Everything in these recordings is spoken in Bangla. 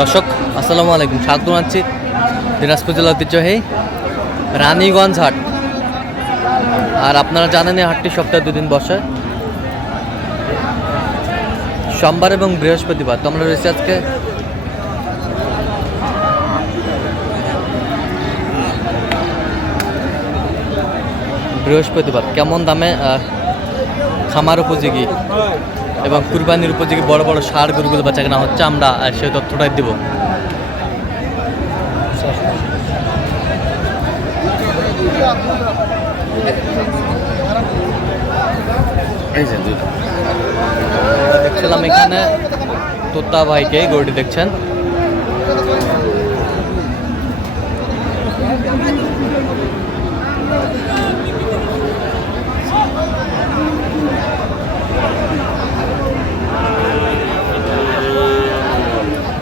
দর্শক আসসালামু আলাইকুম, স্বাগত জানাচ্ছি দিনাজপুর জেলা ঐতিহ্যবাহী রানীগঞ্জ হাট। আর আপনারা জানেন এই হাটটি সপ্তাহে 2 দিন বসে, সোমবার এবং বৃহস্পতিবার। তো আমরা রয়েছি আজকে বৃহস্পতিবার। কেমন দামে খামার উপযোগী এবং কুরবানির উপযোগী বড় বড় ষাঁড় গরুগুলো বেচা কেনা হচ্ছে, আমরা সেই তথ্যটাই দেব। দেখছিলাম এখানে তোতা ভাইকে গরুটি দেখছেন।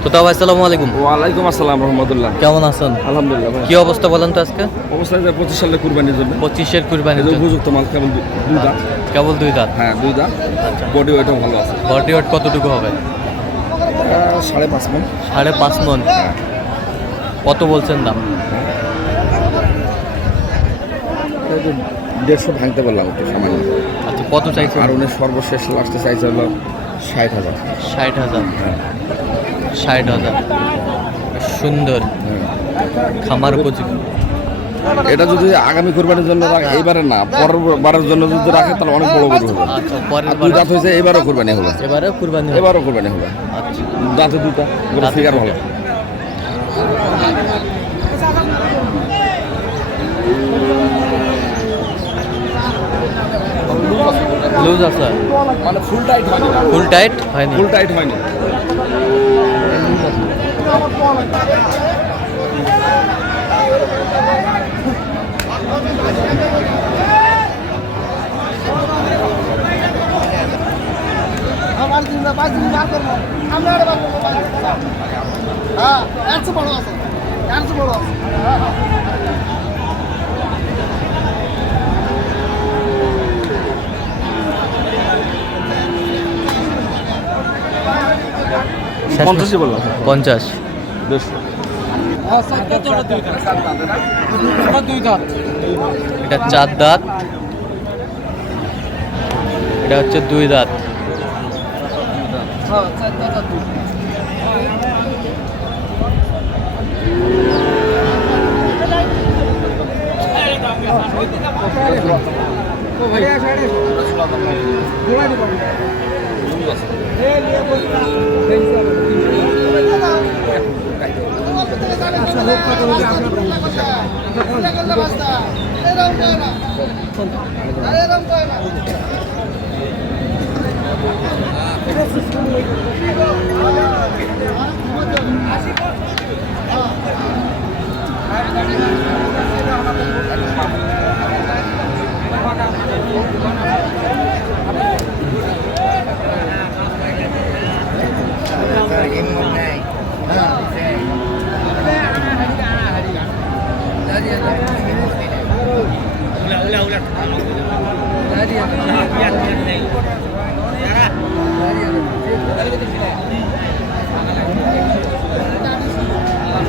তোতা ভাই আসসালামু আলাইকুম। ওয়ালাইকুম আসসালাম রহমতুল্লাহ। কেমন আছেন? আলহামদুলিল্লাহ। কি অবস্থা বলেন তো আজকে? অবস্থা 25 সালে কুরবানির জন্য। 25-এর কুরবানির জন্য উপযুক্ত মাল কেবল 2 দাঁত। কেবল 2 দাঁত? হ্যাঁ 2 দাঁত। আচ্ছা, বডি ওয়েটও ভালো আছে। বডি ওয়েট কতটুকু হবে? 5.5 মণ। 5.5 মণ। কত বলছেন দাম? 150 ভাঙতে বললাম একটু সামান্য। আচ্ছা, কত চাইছেন? আর উনি সর্বশেষ লাস্টে চাইছে হলো 60,000। 60,000? 60,000 সুন্দর খামার উপযোগী। এটা যদি আগামী কুরবানির জন্য এইবারে না পরের বারের জন্য যদি রাখে তাহলে অনেক বড় গরু হবে। আচ্ছা, পরের 2 দাঁত হয়েছে, এবারও কুরবানি হবে। এবারে কুরবানি হবে? এবারও কুরবানি হবে। আচ্ছা, দাঁতে 2টা গরু ফিগার ভালো। লুজ আছে মানে ফুল টাইট হয়নি। ফুল টাইট হয়নি? ফুল টাইট হয়নি। শেষ? 50 বললাম। 50? বেশ। এটা 4 দাঁত, এটা হচ্ছে 2 দাঁত।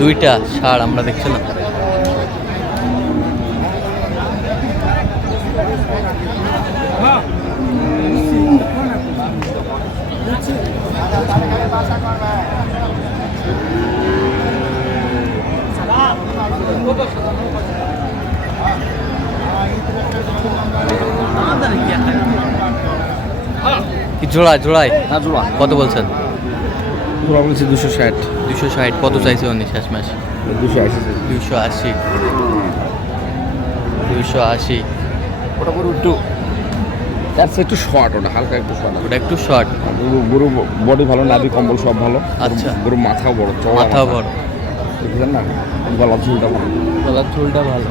দুইটা ষাঁড় আমরা দেখছিলাম। কি জোড়ায় জোড়ায়? হ্যাঁ জোড়া। কত বলছেন? জোড়া বলছি 260। 260? কত চাইছে উনি শেষ মাস? 280। 280? 280? ওটা গরু একটু তার চেয়ে একটু শর্ট, ওটা হালকা একটু শর্ট। ওটা একটু শর্ট। গরু বডি ভালো, নাভি কম্বল সব ভালো। আচ্ছা, গরু মাথাও বড়, চওড়া মাথাও বড়। বুঝলেন না? গলার ঝুলটা ভালো। গলার ঝুলটা ভালো।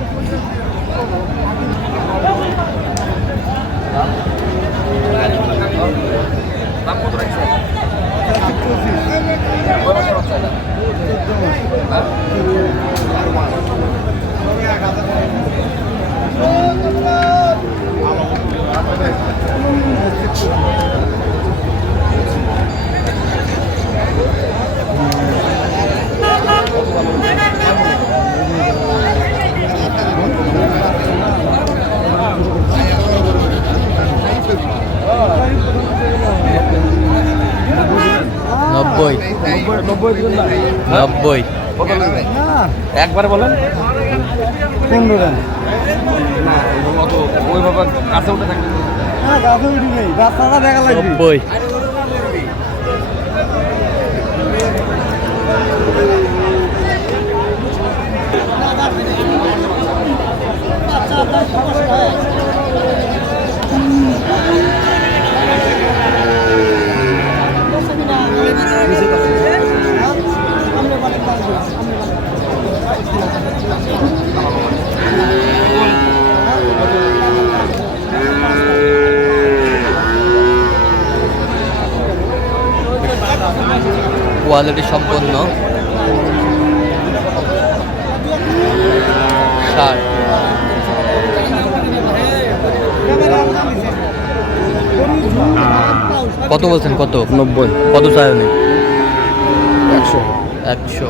দাম কত রাখছে? 90 90 কত লাগবে? একবারে বলেন। 15 টাকা। না অত ওইভাবে কাছে উঠে থাকবে। হ্যাঁ গাছে উঠি নেই, রাস্তাটা দেখা লাগবে। 90 কোয়ালিটি সম্পন্ন ষাট। কত বলছেন? কত 90 কত চাই উনি? 100 100।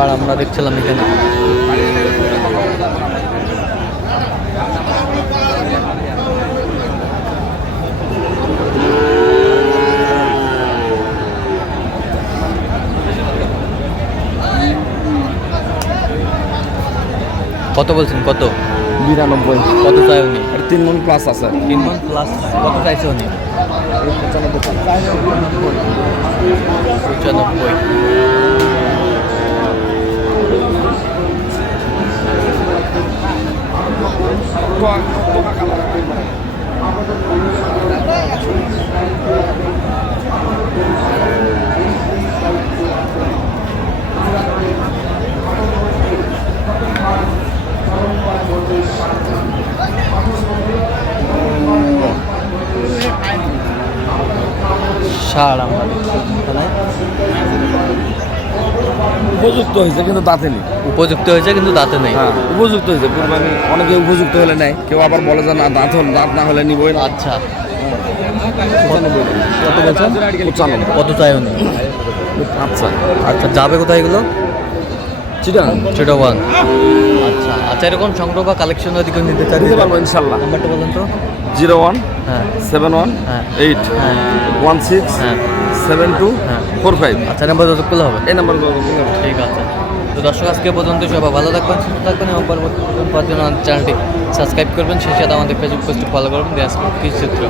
আর আমরা দেখছিলাম এখানে কত বলছেন? কত 92 কত চাই উনি? 3 মণ প্লাস আছে 3 মাস প্লাস। কত চাইছে উনি? 95। ষাট আমরা দেখছি এখানে। উপযুক্ত হয়েছে কিন্তু দাঁতে নেই। উপযুক্ত হয়েছে কিন্তু দাঁতে নেই। হ্যাঁ উপযুক্ত হয়েছে। কুরবানি অনেকে উপযুক্ত হলে নেয়, কেউ আবার বলে যে না দাঁত না হলে নিবই না। আচ্ছা, 95 কত বলছেন? 95 কত চাই উনি? আচ্ছা আচ্ছা, যাবে কোথায় এগুলো? চিটাং সেটা ওয়ান। আচ্ছা আচ্ছা, এরকম সংগ্রহ বা কালেকশন যদি কেউ নিতে চাই দিতে পারবো ইনশাল্লাহ। নাম্বারটা বলেন তো। 01 হ্যাঁ 71 হ্যাঁ 8 হ্যাঁ 16 হ্যাঁ 72 হ্যাঁ। 45 আচ্ছা, নাম্বার যোগাযোগ করলে হবে। এই নাম্বার। ঠিক আছে। তো দর্শক, আজকে পর্যন্ত সবাই ভালো থাকবেন, সুস্থ থাকবেন এবং পরবর্তী চ্যানেলটি সাবস্ক্রাইব করবেন, সেই সাথে আমাদের ফেসবুক পেজটি ফলো করবেন। চিত্র।